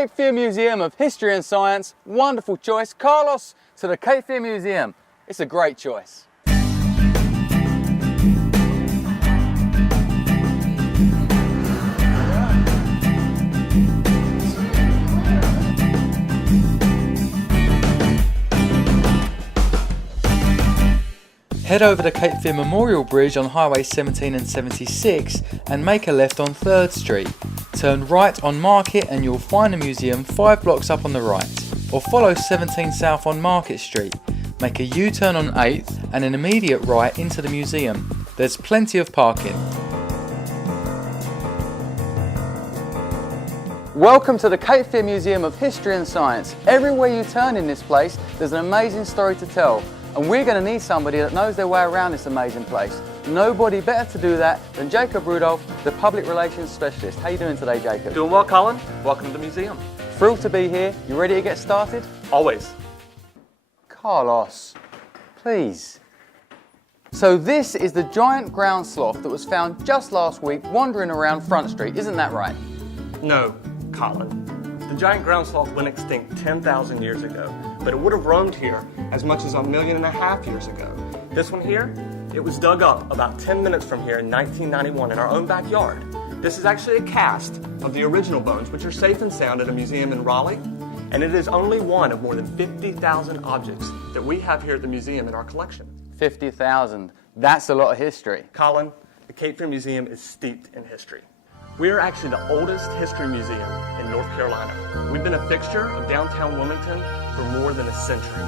Cape Fear Museum of History and Science. Wonderful choice. Carlos to the Cape Fear Museum. It's a great choice. Head over to Cape Fear Memorial Bridge on Highway 17 and 76 and make a left on 3rd Street. Turn right on Market and you'll find the museum 5 blocks up on the right. Or follow 17 South on Market Street. Make a U-turn on 8th and an immediate right into the museum. There's plenty of parking. Welcome to the Cape Fear Museum of History and Science. Everywhere you turn in this place, there's an amazing story to tell. And we're going to need somebody that knows their way around this amazing place. Nobody better to do that than Jacob Rudolph, the Public Relations Specialist. How are you doing today, Jacob? Doing well, Colin. Welcome to the museum. Thrilled to be here. You ready to get started? Always. Carlos, please. So this is the giant ground sloth that was found just last week wandering around Front Street. Isn't that right? No, Colin. The giant ground sloth went extinct 10,000 years ago, but it would have roamed here as much as 1.5 million years ago. This one here, it was dug up about 10 minutes from here in 1991 in our own backyard. This is actually a cast of the original bones, which are safe and sound at a museum in Raleigh, and it is only one of more than 50,000 objects that we have here at the museum in our collection. 50,000. That's a lot of history. Colin, the Cape Fear Museum is steeped in history. We are actually the oldest history museum in North Carolina. We've been a fixture of downtown Wilmington for more than a century.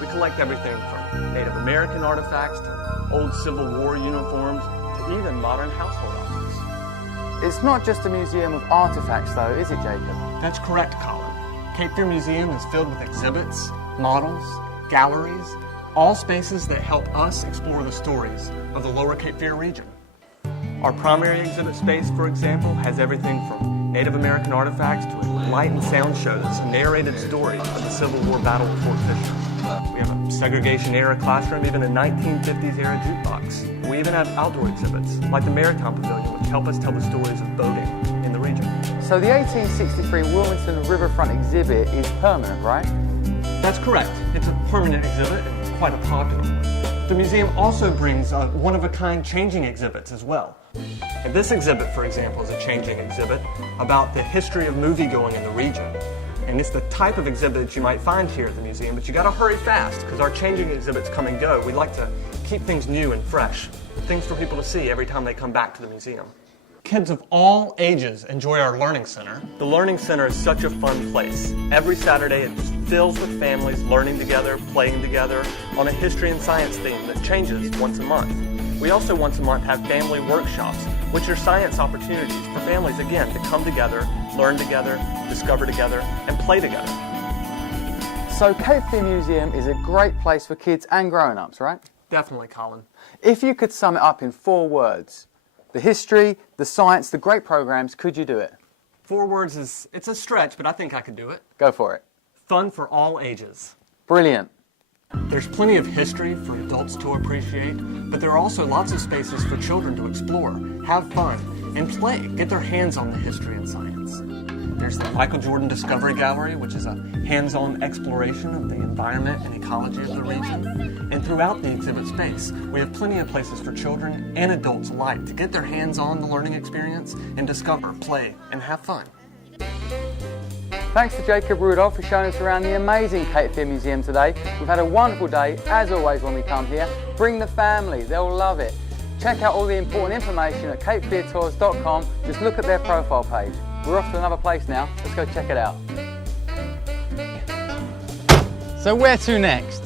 We collect everything from Native American artifacts to old Civil War uniforms to even modern household objects. It's not just a museum of artifacts though, is it, Jacob? That's correct, Colin. Cape Fear Museum is filled with exhibits, models, galleries, all spaces that help us explore the stories of the lower Cape Fear region. Our primary exhibit space, for example, has everything from Native American artifacts to a light and sound show that's narrated stories of the Civil War Battle of Fort Fisher. We have a segregation-era classroom, even a 1950s-era jukebox. We even have outdoor exhibits, like the Maritime Pavilion, which help us tell the stories of boating in the region. So the 1863 Wilmington Riverfront exhibit is permanent, right? That's correct. It's a permanent exhibit and quite a popular one. The museum also brings one-of-a-kind changing exhibits as well. And this exhibit, for example, is a changing exhibit about the history of moviegoing in the region. And it's the type of exhibit that you might find here at the museum, but you gotta hurry fast because our changing exhibits come and go. We like to keep things new and fresh, things for people to see every time they come back to the museum. Kids of all ages enjoy our Learning Center. The Learning Center is such a fun place. Every Saturday it just fills with families learning together, playing together on a history and science theme that changes once a month. We also once a month have family workshops, which are science opportunities for families, again, to come together, learn together, discover together, and play together. So Cape Fear Museum is a great place for kids and grown-ups, right? Definitely, Colin. If you could sum it up in 4 words, the history, the science, the great programs, could you do it? 4 words it's a stretch, but I think I could do it. Go for it. Fun for all ages. Brilliant. There's plenty of history for adults to appreciate, but there are also lots of spaces for children to explore, have fun, and play, get their hands on the history and science. There's the Michael Jordan Discovery Gallery, which is a hands-on exploration of the environment and ecology of the region. And throughout the exhibit space, we have plenty of places for children and adults alike to get their hands on the learning experience and discover, play, and have fun. Thanks to Jacob Rudolph for showing us around the amazing Cape Fear Museum today. We've had a wonderful day, as always, when we come here. Bring the family, they'll love it. Check out all the important information at capefeartours.com. Just look at their profile page. We're off to another place now. Let's go check it out. So where to next?